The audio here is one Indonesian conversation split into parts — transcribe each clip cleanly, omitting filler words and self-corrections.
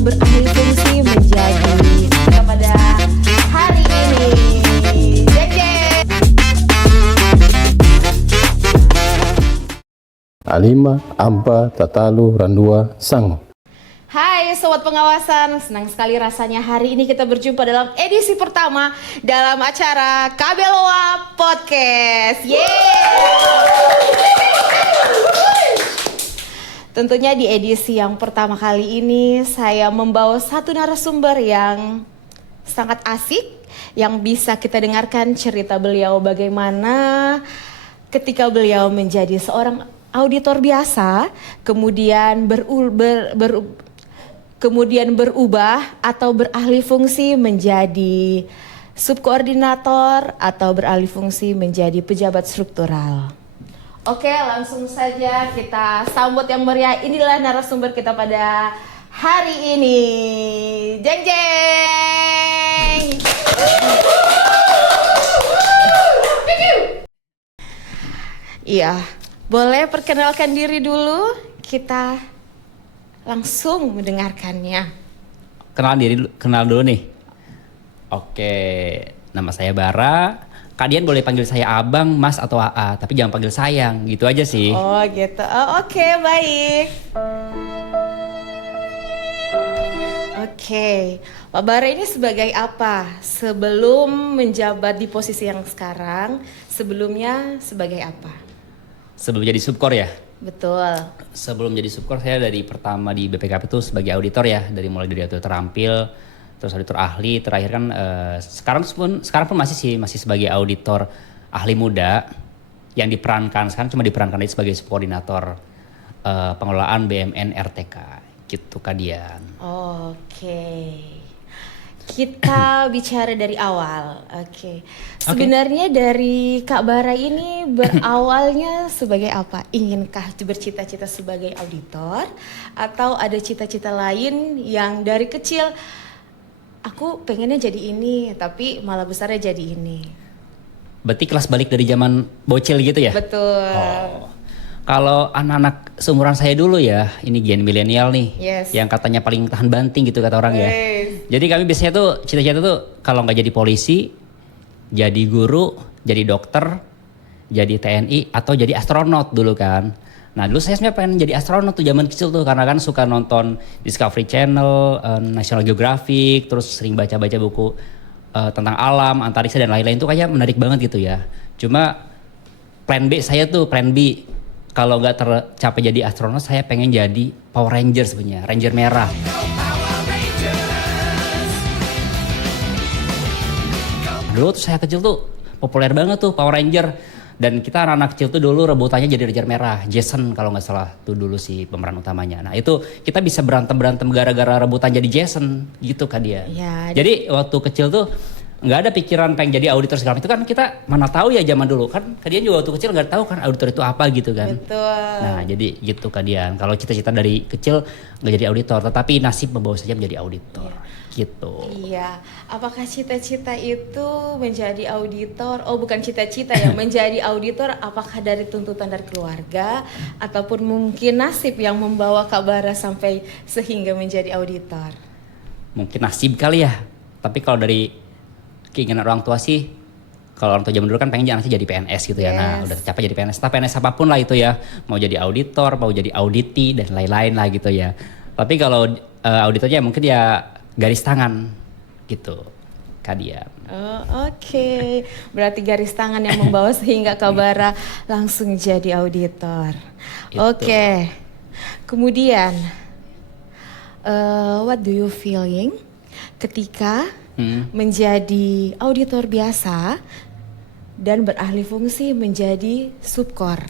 beralih fungsi menjadi pada hari ini. Jeng jeng. Alima, Ampa, Tatalu, Randua, Sang. Hai Sobat Pengawasan, senang sekali rasanya hari ini kita berjumpa dalam edisi pertama dalam acara Kabeloa Podcast. Tentunya di edisi yang pertama kali ini saya membawa satu narasumber yang sangat asik, yang bisa kita dengarkan cerita beliau bagaimana ketika beliau menjadi seorang auditor biasa, kemudian berubah atau beralih fungsi menjadi subkoordinator atau beralih fungsi menjadi pejabat struktural. Oke, langsung saja kita sambut yang meriah. Inilah narasumber kita pada hari ini. Jeng jeng. Iya, boleh perkenalkan diri dulu, kita langsung mendengarkannya. Kenal dulu nih. Oke, nama saya Bara. Kalian boleh panggil saya Abang, Mas atau AA, tapi jangan panggil sayang, gitu aja sih. Oh gitu, oke, baik. Oke, Pak Bara ini sebagai apa? Sebelum menjabat di posisi yang sekarang, sebelumnya sebagai apa? Sebelum jadi subkor ya? Betul. Sebelum jadi subkor saya dari pertama di BPKP itu sebagai auditor ya, mulai dari auditor terampil, terus auditor ahli, terakhir kan sekarang pun masih sebagai auditor ahli muda yang diperankan sekarang cuma diperankan sebagai subkoordinator pengelolaan BMN RTK gitu Kadian. Oke. Kita bicara dari awal. Oke. Sebenarnya dari Kak Bara ini berawalnya sebagai apa? Inginkah bercita-cita sebagai auditor atau ada cita-cita lain yang dari kecil aku pengennya jadi ini tapi malah besarnya jadi ini? Berarti kelas balik dari zaman bocil gitu ya? Betul. Oh. Kalau anak-anak seumuran saya dulu ya, ini gen milenial nih, Yes. yang katanya paling tahan banting gitu kata orang ya. Jadi kami biasanya tuh cita-cita tuh kalau nggak jadi polisi, jadi guru, jadi dokter, jadi TNI atau jadi astronot dulu kan. Nah dulu saya sebenarnya pengen jadi astronot tuh zaman kecil tuh karena kan suka nonton Discovery Channel, National Geographic, terus sering baca-baca buku tentang alam, antariksa dan lain-lain tuh kayaknya menarik banget gitu ya. Cuma plan B kalau nggak tercapai jadi astronot, saya pengen jadi Power Ranger sebenarnya, Ranger merah. Dulu tuh saya kecil tuh populer banget tuh Power Ranger. Dan kita anak-anak kecil tuh dulu rebutannya jadi Ranger merah. Jason kalau nggak salah tuh dulu si pemeran utamanya. Nah itu kita bisa berantem gara-gara rebutan jadi Jason gitu kan dia. Ya, jadi waktu kecil tuh nggak ada pikiran pengen jadi auditor segala itu kan kita mana tahu ya zaman dulu kan kalian juga waktu kecil nggak tahu kan auditor itu apa gitu kan. Betul. Nah jadi gitu kalian kalau cita-cita dari kecil nggak jadi auditor tetapi nasib membawa saja menjadi auditor gitu. Iya, apakah cita-cita itu menjadi auditor? Oh bukan cita-cita ya, menjadi auditor apakah dari tuntutan dari keluarga ataupun mungkin nasib yang membawa Kak Bara sampai sehingga menjadi auditor? Mungkin nasib kali ya tapi kalau dari keinginan orang tua sih, kalau orang tua zaman dulu kan pengen anaknya jadi PNS gitu ya. Nah udah tercapai jadi PNS, tapi PNS apapun lah itu ya. Mau jadi auditor, mau jadi auditi dan lain-lain lah gitu ya. Tapi kalau auditornya mungkin ya garis tangan gitu Kadian. Oh, oke. Berarti garis tangan yang membawa sehingga Kak Bara langsung jadi auditor. Itu. Oke. Kemudian, what do you feeling ketika menjadi auditor biasa dan beralih fungsi menjadi subkor?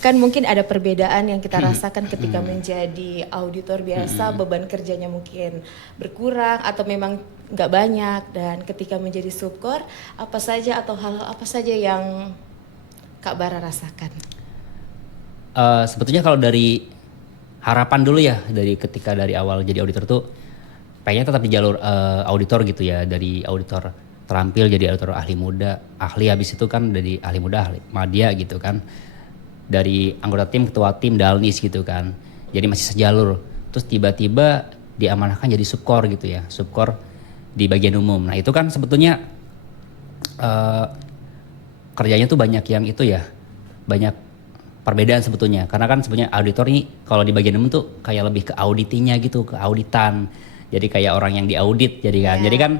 Kan mungkin ada perbedaan yang kita rasakan ketika menjadi auditor biasa, beban kerjanya mungkin berkurang atau memang nggak banyak, dan ketika menjadi subkor apa saja atau hal apa saja yang Kak Bara rasakan? Sebetulnya kalau dari harapan dulu ya dari ketika dari awal jadi auditor tuh pengennya tetap di jalur auditor gitu ya, dari auditor terampil jadi auditor ahli muda, ahli habis itu kan dari ahli muda ahli madya gitu kan, dari anggota tim ketua tim dalnis gitu kan, jadi masih sejalur. Terus tiba-tiba diamanahkan jadi subkor gitu ya, subkor di bagian umum. Nah itu kan sebetulnya kerjanya tuh banyak yang itu ya, banyak perbedaan sebetulnya. Karena kan sebenarnya auditor ini kalau di bagian umum tuh kayak lebih ke auditinya gitu, ke auditan. Jadi kayak orang yang diaudit jadi kan. Jadi kan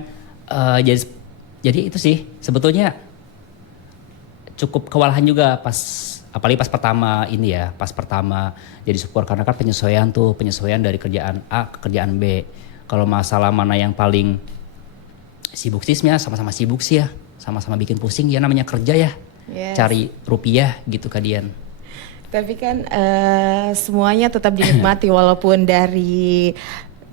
jadi itu sih sebetulnya cukup kewalahan juga apalagi pas pertama ini ya, pas pertama jadi subkor karena kan penyesuaian dari kerjaan A ke kerjaan B. Kalau masalah mana yang paling sibuk sih sebenarnya sama-sama sibuk sih ya, sama-sama bikin pusing ya namanya kerja ya, cari rupiah gitu kadian. Tapi kan semuanya tetap dinikmati walaupun dari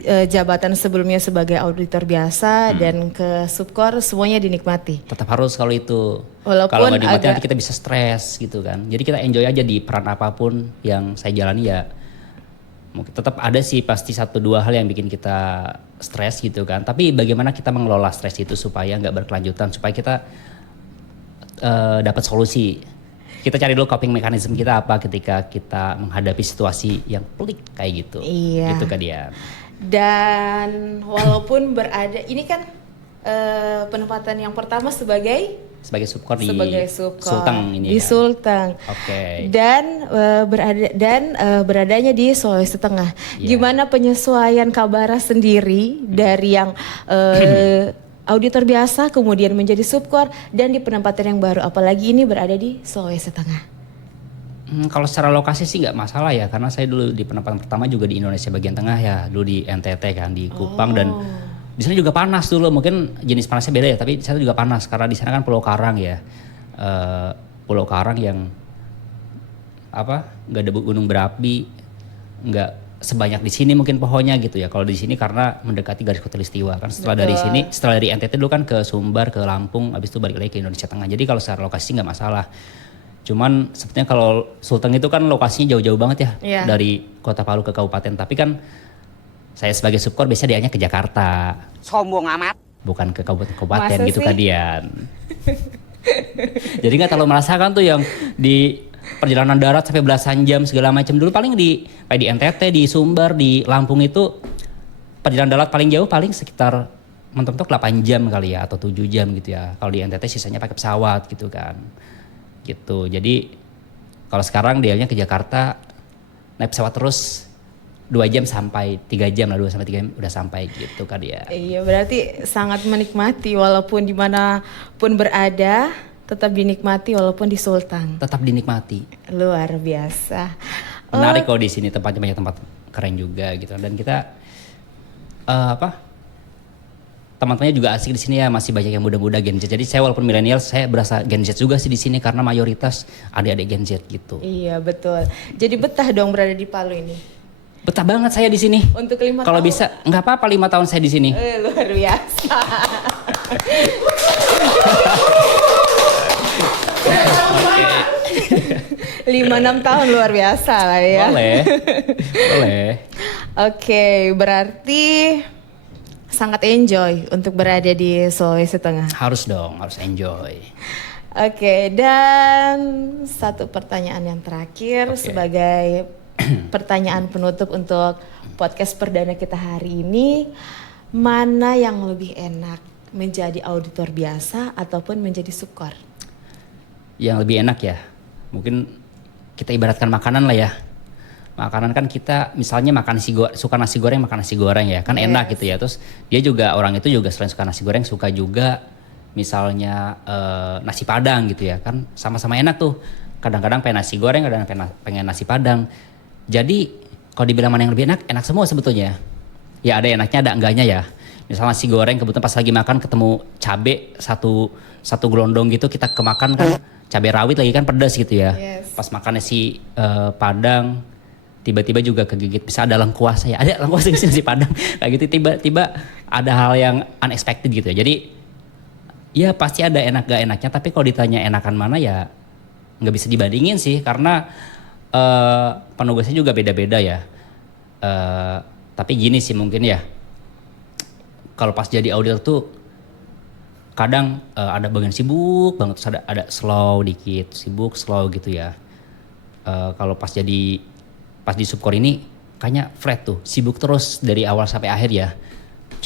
jabatan sebelumnya sebagai auditor biasa dan ke subkor semuanya dinikmati. Tetap harus kalau itu. Walaupun kalau nggak dinikmati nanti kita bisa stres gitu kan. Jadi kita enjoy aja di peran apapun yang saya jalani ya. Mungkin tetap ada sih pasti 1-2 hal yang bikin kita stres gitu kan. Tapi bagaimana kita mengelola stres itu supaya nggak berkelanjutan, supaya kita dapat solusi. Kita cari dulu coping mechanism kita apa ketika kita menghadapi situasi yang pelik kayak gitu. Iya. Gitu kan dia. Dan walaupun berada, ini kan penempatan yang pertama sebagai subkor di subkor Sulteng ini di kan? Sulteng. Oke. Dan beradanya di Sulawesi Tengah. Yeah. Gimana penyesuaian Kabara sendiri dari yang auditor biasa kemudian menjadi subkor dan di penempatan yang baru, apalagi ini berada di Sulawesi Tengah? Kalau secara lokasi sih nggak masalah ya, karena saya dulu di penempatan pertama juga di Indonesia bagian tengah ya, dulu di NTT kan, di Kupang dan di sana juga panas dulu. Mungkin jenis panasnya beda ya, tapi di sana juga panas karena di sana kan Pulau Karang ya, Pulau Karang yang nggak ada gunung berapi, nggak sebanyak di sini mungkin pohonnya gitu ya. Kalau di sini karena mendekati garis khatulistiwa kan, setelah dari NTT dulu kan ke Sumbar, ke Lampung, habis itu balik lagi ke Indonesia Tengah. Jadi kalau secara lokasi nggak masalah. Cuman sebetulnya kalau Sulteng itu kan lokasinya jauh-jauh banget ya, dari Kota Palu ke kabupaten. Tapi kan saya sebagai subkor biasanya dianya ke Jakarta. Sombong amat. Bukan ke kabupaten Masa gitu sih? kadian. Jadi nggak terlalu merasakan tuh yang di perjalanan darat sampai belasan jam segala macam. Dulu paling di NTT, di Sumbar, di Lampung itu perjalanan darat paling jauh paling sekitar mentok-mentok 8 jam kali ya, atau 7 jam gitu ya. Kalau di NTT sisanya pakai pesawat gitu kan. Gitu. Jadi kalau sekarang dianya ke Jakarta naik pesawat terus 2 jam sampai 3 jam lah, 2 sampai 3 jam udah sampai gitu kan ya. Iya, berarti sangat menikmati walaupun dimanapun berada, tetap dinikmati walaupun di Sulteng. Tetap dinikmati. Luar biasa. Menarik kalau di sini tempatnya banyak tempat keren juga gitu, dan kita teman-temannya juga asik di sini ya, masih banyak yang muda-muda Gen Z. Jadi saya walaupun milenial, saya berasa Gen Z juga sih di sini karena mayoritas adik-adik Gen Z gitu. Iya, betul. Jadi betah dong berada di Palu ini. Betah banget saya di sini. Untuk 5 tahun. Kalau bisa, nggak apa-apa 5 tahun saya di sini. Luar biasa. 5-6 tahun luar biasa lah ya. Boleh. Oke, berarti sangat enjoy untuk berada di Sulawesi Tengah. Harus dong, harus enjoy. Oke, dan satu pertanyaan yang terakhir sebagai pertanyaan penutup untuk podcast perdana kita hari ini. Mana yang lebih enak, menjadi auditor biasa ataupun menjadi subkor? Yang lebih enak ya, mungkin kita ibaratkan makanan lah ya. Makanan kan kita misalnya suka nasi goreng, makan nasi goreng ya, kan enak gitu ya. Terus dia juga, orang itu juga selain suka nasi goreng, suka juga misalnya nasi padang gitu ya, kan sama-sama enak tuh. Kadang-kadang pengen nasi goreng, kadang-kadang pengen nasi padang. Jadi kalau dibilang mana yang lebih enak, enak semua sebetulnya. Ya ada enaknya, ada enggaknya ya. Misalnya nasi goreng, kebetulan pas lagi makan ketemu cabe satu gelondong gitu, kita kemakan kan cabai rawit lagi kan pedas gitu ya. Pas makan nasi padang, tiba-tiba juga kegigit, bisa ada lengkuas ya, ada lengkuas di nasi padang kayak gitu, tiba-tiba ada hal yang unexpected gitu ya. Jadi ya pasti ada enak gak enaknya, tapi kalau ditanya enakan mana ya nggak bisa dibandingin sih, karena penugasnya juga beda-beda ya. Tapi gini sih mungkin ya, kalau pas jadi auditor tuh kadang ada bagian sibuk banget, terus ada slow dikit, sibuk slow gitu ya. Kalau pas di subkor ini kayaknya flat tuh, sibuk terus dari awal sampai akhir ya.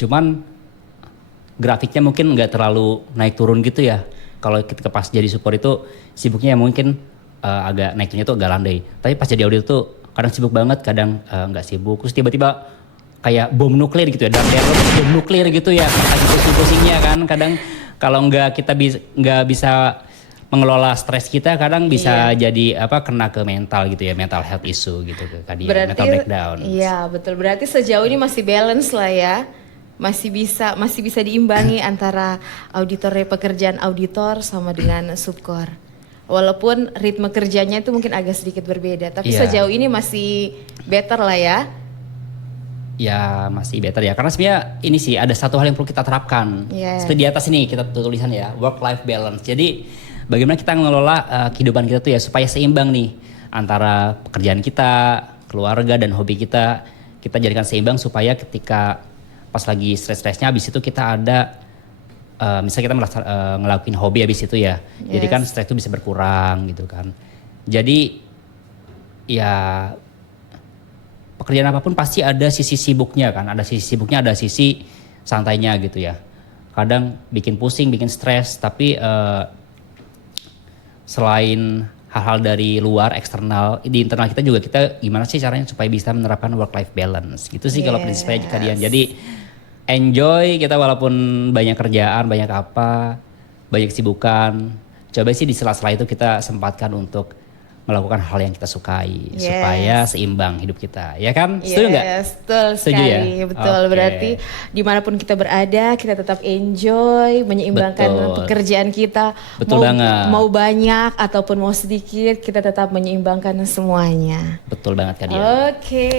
Cuman grafiknya mungkin nggak terlalu naik turun gitu ya. Kalau kita pas jadi support itu sibuknya mungkin agak naik turunnya tuh agak landai. Tapi pas jadi audit tuh kadang sibuk banget, kadang nggak sibuk. Terus tiba-tiba kayak bom nuklir gitu ya, dan bom nuklir gitu ya, lagi pusing-pusingnya kan. Kadang kalau kita nggak bisa mengelola stres kita, kadang bisa jadi kena ke mental gitu ya, mental health issue gitu kan dia, Berarti, mental breakdown. Iya betul, berarti sejauh ini masih balance lah ya. Masih bisa diimbangi antara pekerjaan auditor sama dengan subkor. Walaupun ritme kerjanya itu mungkin agak sedikit berbeda, tapi sejauh ini masih better lah ya. Ya masih better ya, karena sebenarnya ini sih ada satu hal yang perlu kita terapkan. Seperti di atas ini kita tulisan ya, work life balance. Jadi bagaimana kita mengelola kehidupan kita tuh ya supaya seimbang nih antara pekerjaan kita, keluarga dan hobi kita jadikan seimbang supaya ketika pas lagi stres-stresnya habis itu kita ada misalnya kita ngelakuin hobi habis itu ya. Jadi kan stres itu bisa berkurang gitu kan. Jadi ya pekerjaan apapun pasti ada sisi sibuknya kan, ada sisi sibuknya, ada sisi santainya gitu ya. Kadang bikin pusing, bikin stres, tapi selain hal-hal dari luar eksternal, di internal kita juga kita gimana sih caranya supaya bisa menerapkan work life balance gitu sih kalau prinsip saya kalian. Jadi enjoy kita walaupun banyak kerjaan, banyak kesibukan. Coba sih di sela-sela itu kita sempatkan untuk melakukan hal yang kita sukai supaya seimbang hidup kita, ya kan? Setuju nggak? Betul sekali, ya? Betul. Okay. Berarti dimanapun kita berada, kita tetap enjoy, menyeimbangkan pekerjaan kita. Betul banget. Mau banyak ataupun mau sedikit, kita tetap menyeimbangkan semuanya. Betul banget Kak Dian. Oke.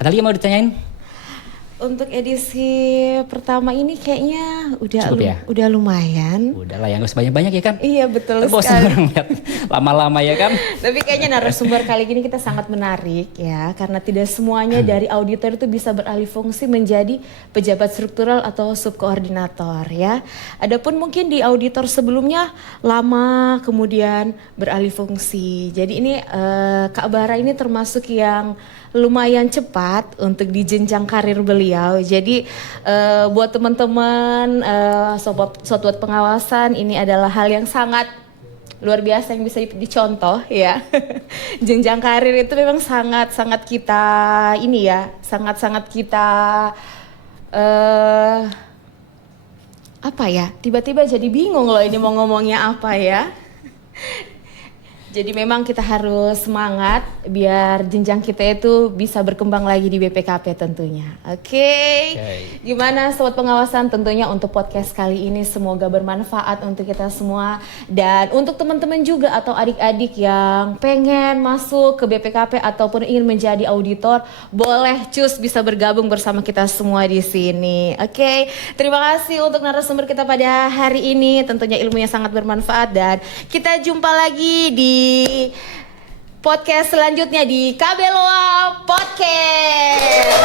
Ada lagi yang mau ditanyain? Untuk edisi pertama ini kayaknya udah lumayan. Udah lah, yang gak banyak-banyak ya kan? Iya betul sekali. Bosan orang lihat lama-lama ya kan? Tapi kayaknya narasumber kali ini kita sangat menarik ya, karena tidak semuanya dari auditor itu bisa beralih fungsi menjadi pejabat struktural atau subkoordinator ya. Adapun mungkin di auditor sebelumnya lama kemudian beralih fungsi. Jadi ini Kak Bara ini termasuk yang lumayan cepat untuk di jenjang karir beliau. Jadi buat teman-teman sobat pengawasan, ini adalah hal yang sangat luar biasa yang bisa dicontoh ya. Jenjang karir itu memang sangat kita ini ya, sangat kita apa ya? Tiba-tiba jadi bingung loh ini mau ngomongnya apa ya. Jadi memang kita harus semangat biar jenjang kita itu bisa berkembang lagi di BPKP tentunya. Oke. Gimana sobat pengawasan, tentunya untuk podcast kali ini semoga bermanfaat untuk kita semua. Dan untuk teman-teman juga atau adik-adik yang pengen masuk ke BPKP ataupun ingin menjadi auditor, boleh cus bisa bergabung bersama kita semua di sini. Oke. Terima kasih untuk narasumber kita pada hari ini. Tentunya ilmunya sangat bermanfaat dan kita jumpa lagi di podcast selanjutnya di Kabeloa Podcast.